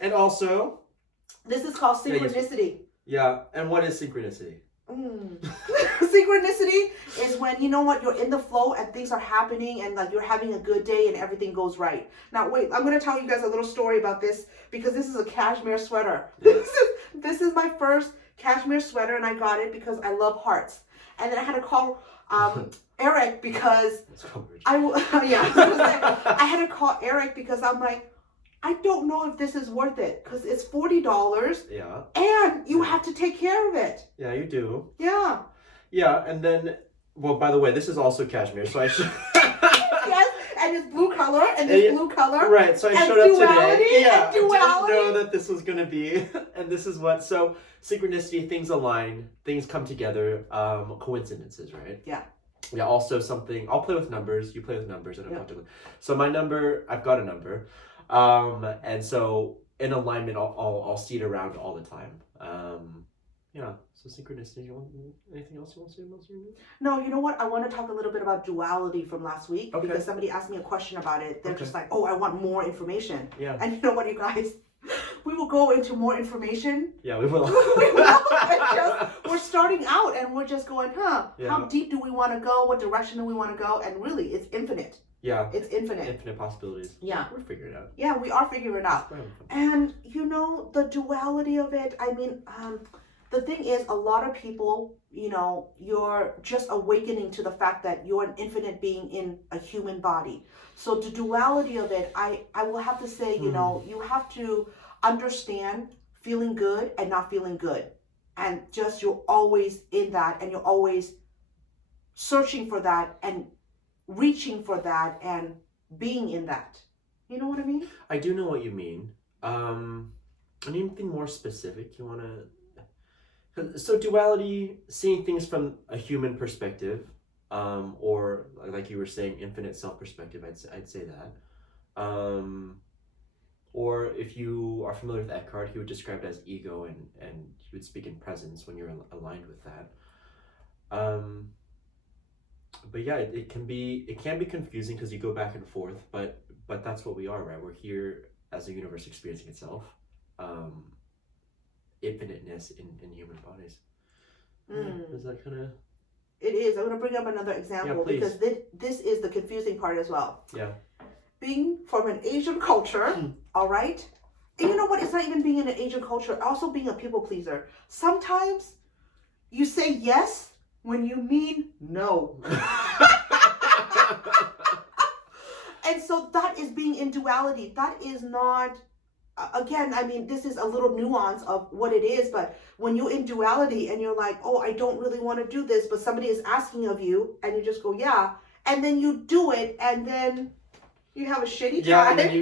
And also, this is called synchronicity. Yeah, and what is synchronicity? Synchronicity is when, you know what, you're in the flow and things are happening and like you're having a good day and everything goes right. Now wait, I'm going to tell you guys a little story about this because this is a cashmere sweater. Yeah. This is my first cashmere sweater and I got it because I love hearts. And then I had to call Eric because I had to call Eric because I'm like, I don't know if this is worth it because it's $40. Yeah. And you have to take care of it. Yeah, you do. Yeah. Yeah, and then, well, by the way, this is also cashmere, so I should... Yes, and it's blue color, and this blue color. Right, so I showed up today. Yeah, I didn't know that this was going to be, and this is what, so synchronicity, things align, things come together, coincidences, right? Yeah. Yeah, also something, I'll play with numbers, you play with numbers, and so my number, I've got a number, and so in alignment, I'll see it around all the time. Yeah, so synchronicity. Anything else you want to say about synchronicity? No, you know what? I want to talk a little bit about duality from last week because somebody asked me a question about it. They're just like, oh, I want more information. Yeah. And you know what, you guys? We will go into more information. Yeah, we will. We're starting out and we're just going, how deep do we want to go? What direction do we want to go? And really, it's infinite. Yeah. It's infinite. Infinite possibilities. Yeah. We're figuring it out. Yeah, we are figuring it out. And, you know, the duality of it, I mean, the thing is, a lot of people, you know, you're just awakening to the fact that you're an infinite being in a human body. So the duality of it, I will have to say, you know, you have to understand feeling good and not feeling good. And just you're always in that and you're always searching for that and reaching for that and being in that. You know what I mean? I do know what you mean. Anything more specific you want to... So duality, seeing things from a human perspective, or like you were saying, infinite self perspective, I'd say that. Or if you are familiar with Eckhart, he would describe it as ego, and he would speak in presence when you're aligned with that. But yeah, it can be confusing because you go back and forth, but that's what we are, right? We're here as a universe experiencing itself. Infiniteness in human bodies. Is that kind of... It is. I'm going to bring up another example because this is the confusing part as well. Yeah. Being from an Asian culture, all right? And you know what? It's not even being in an Asian culture, also being a people pleaser. Sometimes you say yes when you mean no. And so that is being in duality. That is not... Again, I mean, this is a little nuance of what it is, but when you're in duality and you're like, oh, I don't really want to do this, but somebody is asking of you, and you just go, yeah, and then you do it, and then you have a shitty time, and then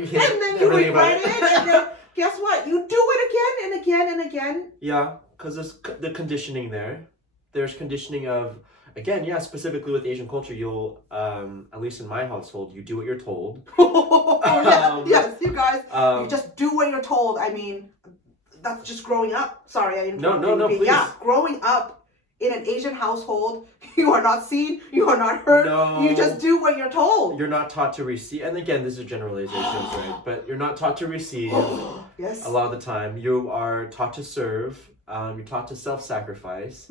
you regret it, and then guess what? You do it again and again and again. Yeah, because there's the conditioning there. There's conditioning of, again, yeah, specifically with Asian culture, you'll, at least in my household, you do what you're told. Yes, you guys, you just do what you're told. I mean, that's just growing up. Sorry, I didn't. No, please. Yeah, growing up in an Asian household, you are not seen, you are not heard. No. You just do what you're told. You're not taught to receive, and again, this is generalizations, right? But you're not taught to receive. Yes. A lot of the time, you are taught to serve. You're taught to self-sacrifice.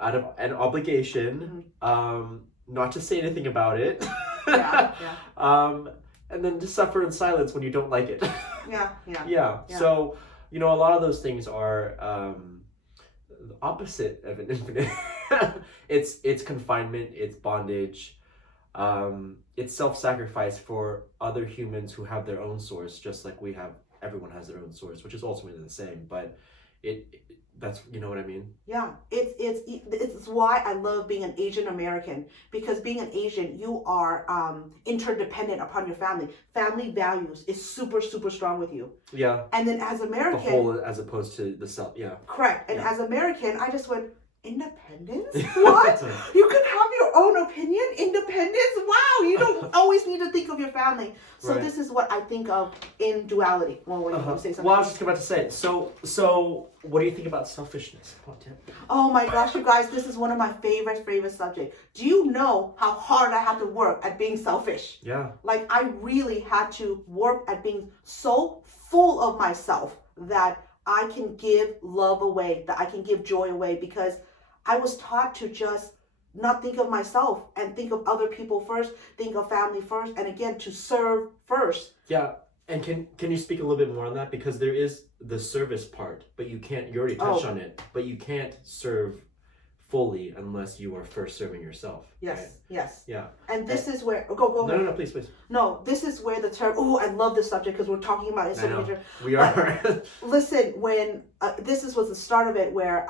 Out of an obligation, not to say anything about it. And then to suffer in silence when you don't like it. Yeah. So, you know, a lot of those things are the opposite of an infinite. It's confinement, it's bondage, it's self-sacrifice for other humans who have their own source, just like everyone has their own source, which is ultimately the same, but that's, you know what I mean? Yeah, it's why I love being an Asian American, because being an Asian, you are interdependent upon your family. Family values is super, super strong with you. Yeah. And then as American... The whole as opposed to the self, yeah. Correct. And as American, I just went, independence? What? You can have your own opinion? Independence? Wow, you don't always need to think of your family. So this is what I think of in duality. Well, what do you want to say something? Well, I was just about to say, so what do you think about selfishness? Oh my gosh, you guys, this is one of my favorite subjects. Do you know how hard I had to work at being selfish? Yeah. Like, I really had to work at being so full of myself that I can give love away, that I can give joy away, because I was taught to just not think of myself and think of other people first, think of family first, and again, to serve first. Yeah. And can you speak a little bit more on that? Because there is the service part, but you already touched on it, but you can't serve fully unless you are first serving yourself. Yes, right? yes. Yeah. And this is where, go ahead. No, please. No, this is where the term, I love this subject because we're talking about it so many terms. We are. Listen, when, was the start of it where,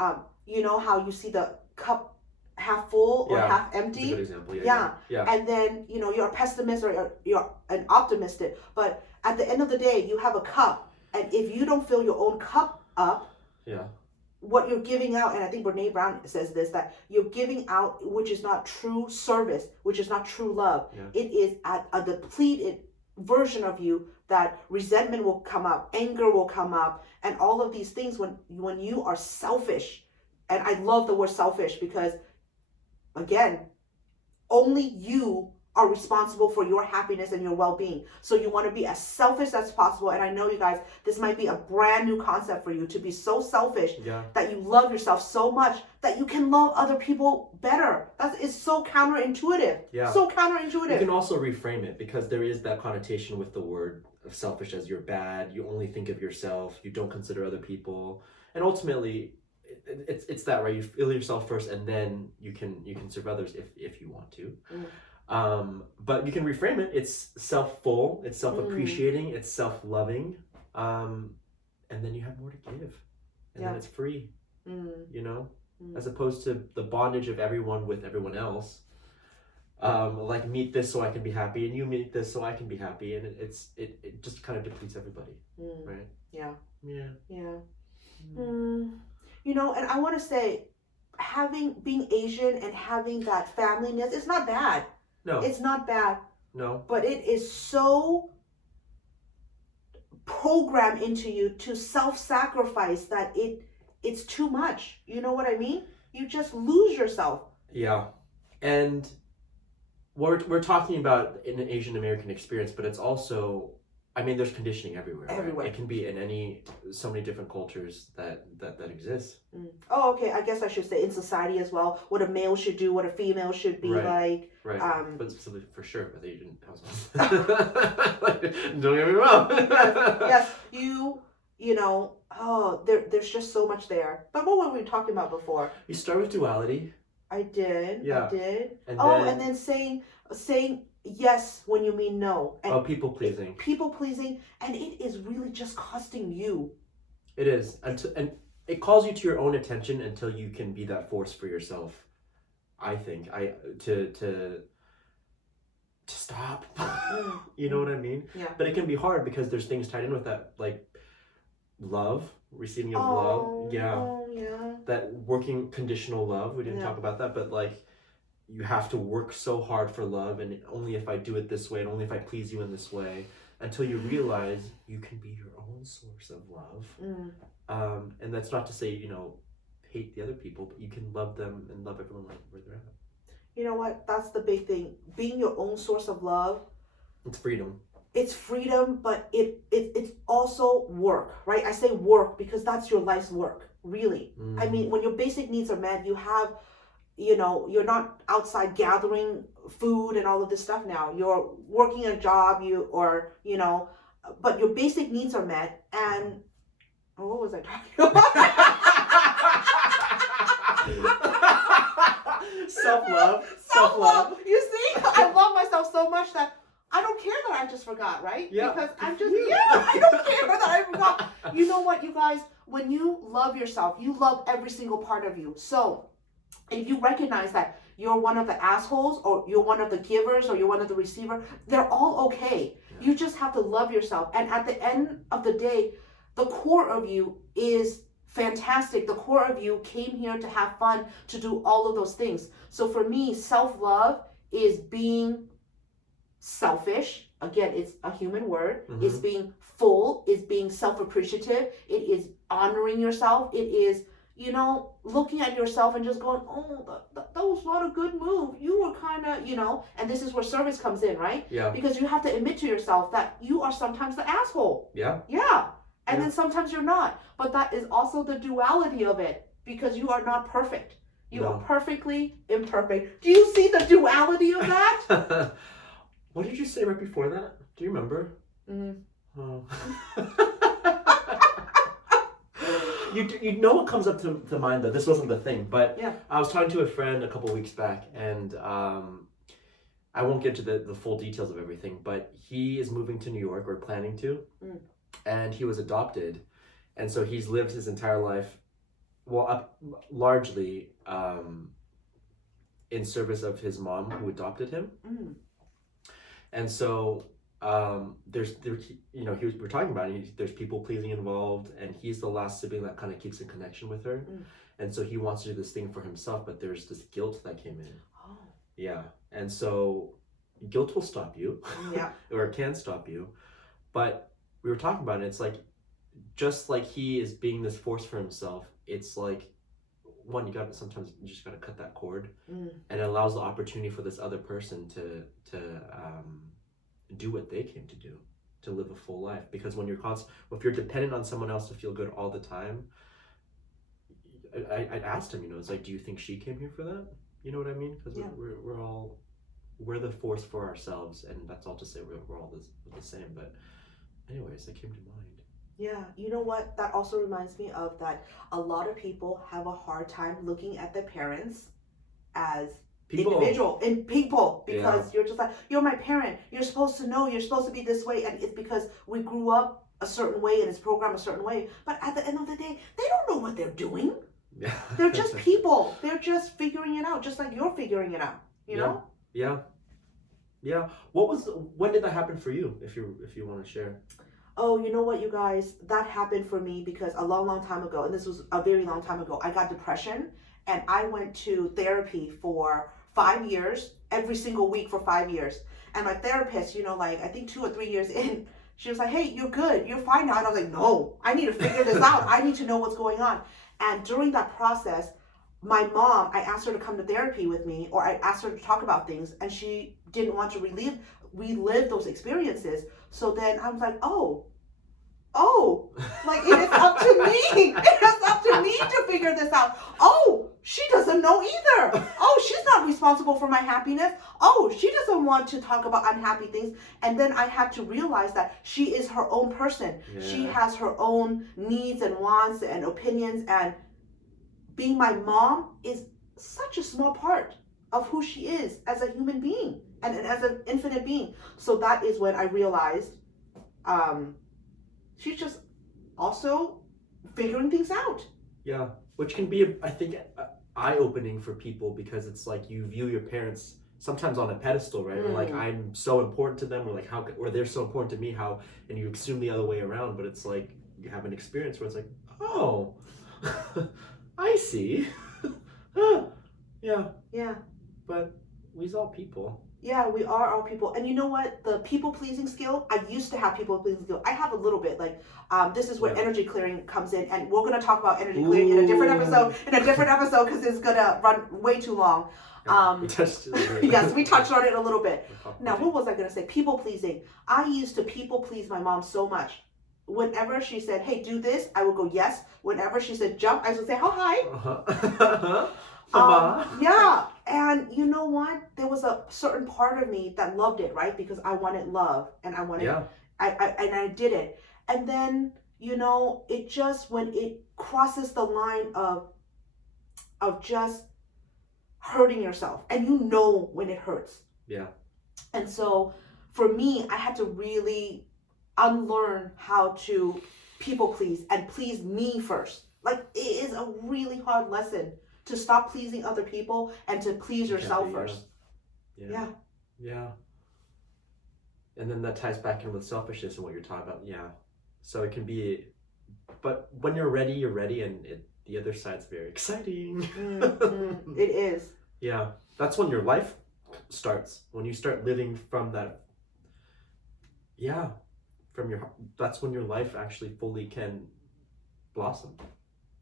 you know how you see the cup half full or half empty? That's a good example. Yeah. And then, you know, you're a pessimist or you're an optimist, but at the end of the day, you have a cup, and if you don't fill your own cup up, what you're giving out, and I think Brene Brown says this, that you're giving out, which is not true service, which is not true love. Yeah. It is at a depleted version of you that resentment will come up, anger will come up, and all of these things when you are selfish. And I love the word selfish because, again, only you are responsible for your happiness and your well-being. So you want to be as selfish as possible. And I know, you guys, this might be a brand new concept for you, to be so selfish that you love yourself so much that you can love other people better. It's so counterintuitive. Yeah. So counterintuitive. You can also reframe it, because there is that connotation with the word of selfish as you're bad. You only think of yourself. You don't consider other people. And ultimately, it's that, right? You feel yourself first, and then you can serve others if you want to. But you can reframe it. It's self-full, it's self-appreciating, it's self-loving, and then you have more to give, and then it's free. You know, as opposed to the bondage of everyone with everyone else. Like, meet this so I can be happy, and you meet this so I can be happy, and it just kind of depletes everybody, right? Yeah. You know, and I want to say, being Asian and having that familyness, it's not bad. No. It's not bad. No. But it is so programmed into you to self-sacrifice that it's too much. You know what I mean? You just lose yourself. Yeah. And we're talking about an Asian American experience, but it's also, I mean, there's conditioning everywhere. Everywhere. Right? It can be in so many different cultures that exist. Oh, okay. I guess I should say in society as well, what a male should do, what a female should be like. Right. But specifically, for sure, with Asian households. Don't get me wrong. Yes. You know, there's just so much there. But what were we talking about before? You start with duality. I did. Yeah. I did. And then saying yes when you mean no. And people pleasing. People pleasing, and it is really just costing you. It is, and it calls you to your own attention until you can be that force for yourself. I think to stop. You know what I mean? Yeah. But it can be hard because there's things tied in with that, like love, receiving of love. Yeah. Oh, yeah. That working conditional love. We didn't talk about that, but like, you have to work so hard for love, and only if I do it this way, and only if I please you in this way, until you realize you can be your own source of love. And that's not to say, you know, hate the other people, but you can love them and love everyone where they're at. You know what? That's the big thing. Being your own source of love. It's freedom. It's freedom, but it's also work, right? I say work because that's your life's work, really. I mean, when your basic needs are met, you have, you know, you're not outside gathering food and all of this stuff now. You're working a job, but your basic needs are met. And what was I talking about? Self-love. You see, I love myself so much that I don't care that I just forgot, right? Yeah. Because I don't care that I forgot. You know what, you guys? When you love yourself, you love every single part of you. So if you recognize that you're one of the assholes, or you're one of the givers, or you're one of the receiver, they're all okay. Yeah. You just have to love yourself. And at the end of the day, the core of you is fantastic. The core of you came here to have fun, to do all of those things. So for me, self-love is being selfish. Again, it's a human word. Mm-hmm. It's being full. It's being self-appreciative. It is honoring yourself. It is, you know, looking at yourself and just going, oh, that was not a good move. You were kind of, you know, and this is where service comes in, right? Yeah. Because you have to admit to yourself that you are sometimes the asshole. Yeah. Yeah. And then sometimes you're not. But that is also the duality of it, because you are not perfect. You are perfectly imperfect. Do you see the duality of that? What did you say right before that? Do you remember? Mm-hmm. Oh. You know what comes up to mind, though? This wasn't the thing, but yeah. I was talking to a friend a couple weeks back, and I won't get to the full details of everything, but he is moving to New York, or planning to, and he was adopted, and so he's lived his entire life, largely in service of his mom who adopted him. And so we're talking about it, there's people pleasing involved, and he's the last sibling that kind of keeps in connection with her. And so he wants to do this thing for himself, but there's this guilt that came in. Yeah. And so guilt will stop you. Yeah. Or it can stop you. But we were talking about it, it's like, just like he is being this force for himself, it's like, one, sometimes you just gotta cut that cord, and it allows the opportunity for this other person to do what they came to do, to live a full life. Because when if you're dependent on someone else to feel good all the time, I asked him, it's like, do you think she came here for that? You know what I mean? Because we're the force for ourselves, and that's all to say we're all the same. But anyways, that came to mind. Yeah, you know what? That also reminds me of that a lot of people have a hard time looking at their parents as individual and people, because you're just like, you're my parent. You're supposed to know. You're supposed to be this way, and it's because we grew up a certain way and it's programmed a certain way. But at the end of the day, they don't know what they're doing. Yeah. They're just people. They're just figuring it out, just like you're figuring it out. You know? Yeah. Yeah. When did that happen for you? If you want to share. Oh, you know what, you guys? That happened for me because a long time ago, and this was a very long time ago, I got depression, and I went to therapy for 5 years, every single week for 5 years. And my therapist, I think 2 or 3 years in, she was like, hey, you're good. You're fine now. And I was like, no, I need to figure this out. I need to know what's going on. And during that process, my mom, I asked her to come to therapy with me, or I asked her to talk about things, and she didn't want to relive those experiences. So then I was like, oh, like it is up to me. It is up to me to figure this out. Oh, she doesn't know either. Oh, she's not responsible for my happiness. Oh, she doesn't want to talk about unhappy things. And then I had to realize that she is her own person. Yeah. She has her own needs and wants and opinions, and being my mom is such a small part of who she is as a human being and as an infinite being. So that is when I realized she's just also figuring things out. Yeah, which can be, I think, eye-opening for people, because it's like you view your parents sometimes on a pedestal, right? Or like, I'm so important to them, or like or they're so important to me, and you assume the other way around. But it's like you have an experience where it's like, oh, I see. Yeah. But we's all people. Yeah, we are all people. And you know what? The people-pleasing skill, I used to have people-pleasing skill. I have a little bit. This is where energy clearing comes in. And we're going to talk about energy clearing in a different episode, because it's going to run way too long. Yes, we touched on it a little bit. Now, what was I going to say? People-pleasing. I used to people-please my mom so much. Whenever she said, hey, do this, I would go, yes. Whenever she said, jump, I would say, oh, hi. Yeah. And you know what? There was a certain part of me that loved it, right? Because I wanted love, and I wanted, I did it. And then, it just, when it crosses the line of just hurting yourself, and when it hurts. Yeah. And so for me, I had to really unlearn how to people please and please me first. Like, it is a really hard lesson to stop pleasing other people and to please yourself first. Yeah. And then that ties back in with selfishness and what you're talking about. Yeah. So it can be but when you're ready, and the other side's very exciting. It is. Yeah, that's when your life starts. When you start living from that. Yeah, that's when your life actually fully can blossom.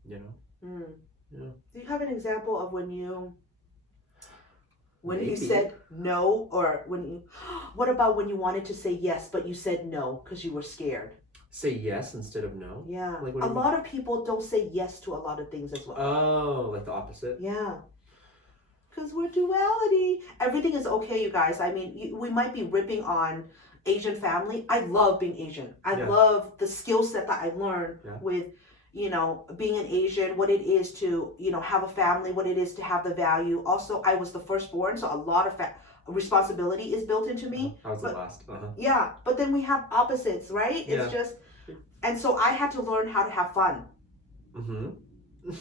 You know. Yeah. Do you have an example of when you Maybe. said no, or what about when you wanted to say yes but you said no because you were scared? Say yes instead of no? Yeah. Like, a lot of people don't say yes to a lot of things as well. Oh, like the opposite? Yeah. Because we're duality. Everything is okay, you guys. I mean, we might be ripping on Asian family. I love being Asian. I love the skill set that I learned with, being an Asian, what it is to, have a family, what it is to have the value. Also, I was the firstborn, so a lot of responsibility is built into me. I was the last. Yeah, but then we have opposites, right? It's just, and so I had to learn how to have fun.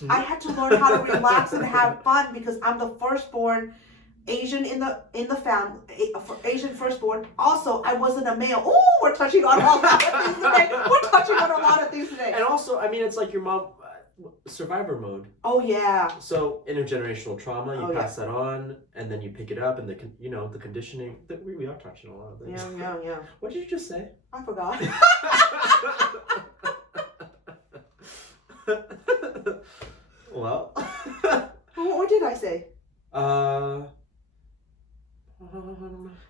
I had to learn how to relax and have fun because I'm the firstborn Asian in the family, Asian firstborn. Also, I wasn't a male. Oh, we're touching on a lot of things today. We're touching on a lot of things today. And also, I mean, it's like your mom, survivor mode. Oh yeah. So intergenerational trauma, you pass that on, and then you pick it up, and the conditioning. We are touching a lot of things. Yeah. What did you just say? I forgot. Well. What did I say?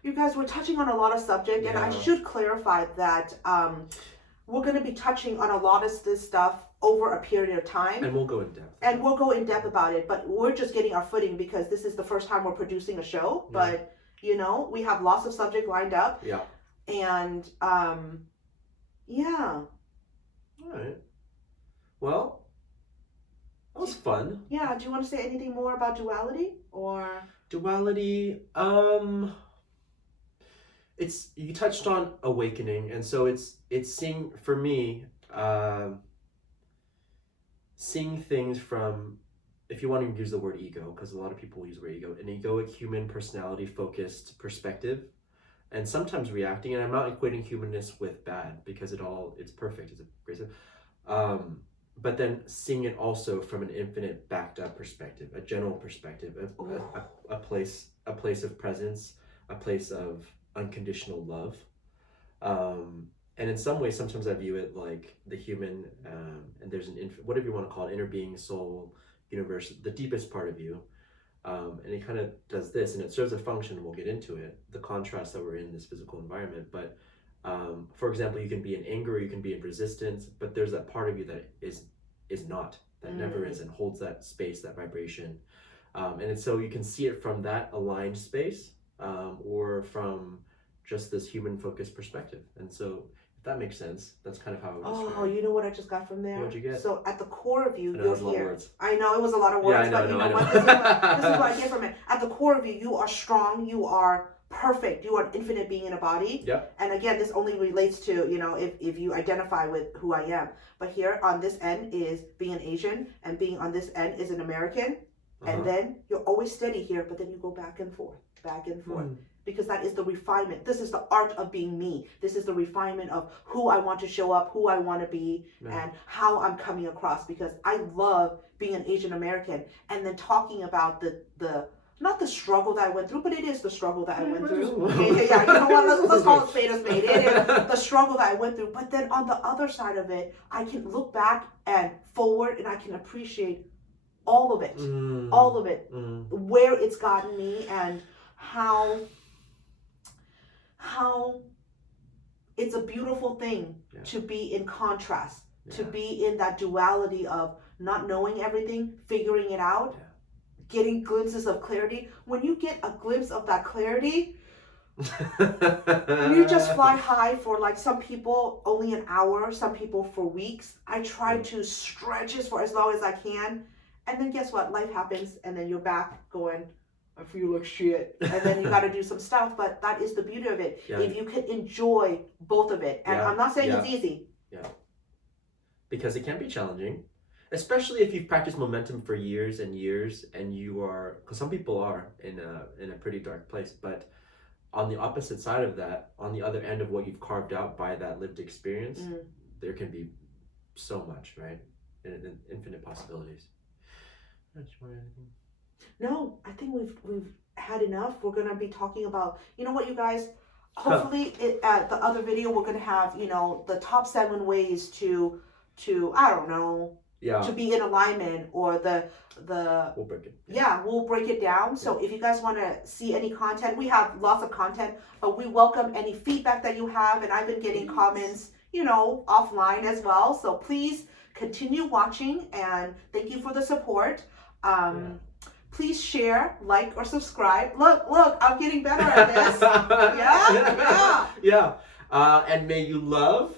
You guys were touching on a lot of subject, and I should clarify that we're going to be touching on a lot of this stuff over a period of time. And we'll go in depth. About it, but we're just getting our footing because this is the first time we're producing a show. Yeah. But, we have lots of subject lined up. Yeah. And, yeah. All right. Well, that was fun. Yeah. Do you want to say anything more about duality or? Duality, you touched on awakening, and so it's seeing, for me, seeing things from, if you want to use the word ego, because a lot of people use the word ego, an egoic, human, personality focused perspective, and sometimes reacting, and I'm not equating humanness with bad, because it's perfect, it's a great stuff. But then seeing it also from an infinite backed up perspective, a general perspective, a place of presence, a place of unconditional love. And in some ways, sometimes I view it like the human, and there's whatever you want to call it, inner being, soul, universe, the deepest part of you. And it kind of does this, and it serves a function, and we'll get into it, the contrast that we're in this physical environment. But for example, you can be in anger, or you can be in resistance, but there's that part of you that is not, that never is, and holds that space, that vibration. And so you can see it from that aligned space, or from just this human focused perspective. And so if that makes sense, that's kind of how it was. Oh, you know what I just got from there? What'd you get? So at the core of you, you're here. I know it was a lot of words, but you know what? This is what I get from it. At the core of you, you are strong, you are perfect, you are an infinite being in a body. Yep. And again, this only relates to, if you identify with who I am. But here on this end is being an Asian, and being on this end is an American. And then you're always steady here, but then you go back and forth. Because that is the refinement. This is the art of being me. This is the refinement of who I want to show up, who I want to be, and how I'm coming across. Because I love being an Asian American, and then talking about the not the struggle that I went through, but it is the struggle that I went through. Yeah. You know what? Let's call it spade a spade. It is the struggle that I went through. But then on the other side of it, I can look back and forward, and I can appreciate all of it, where it's gotten me, and how it's a beautiful thing to be in contrast, to be in that duality of not knowing everything, figuring it out, getting glimpses of clarity. When you get a glimpse of that clarity, you just fly high for, like, some people only an hour, some people for weeks. I try to stretch it for as long as I can. And then guess what? Life happens, and then you're back going, I feel like shit. And then you got to do some stuff, but that is the beauty of it. Yeah. If you can enjoy both of it. And I'm not saying it's easy. Yeah. Because it can be challenging, especially if you've practiced momentum for years and years, and you are, because some people are in a pretty dark place, but on the opposite side of that, on the other end of what you've carved out by that lived experience, there can be so much, right? Infinite possibilities. Did you want anything? No, I think we've had enough. We're gonna be talking about, you know what, you guys. Hopefully, at the other video, we're gonna have, you know, the top 7 ways to I don't know, to be in alignment, or the we'll break it. Yeah, we'll break it down. So if you guys want to see any content, we have lots of content, but we welcome any feedback that you have. And I've been getting comments, you know, offline as well. So please continue watching, and thank you for the support. Please share, like, or subscribe. Look, I'm getting better at this. Yeah. And may you love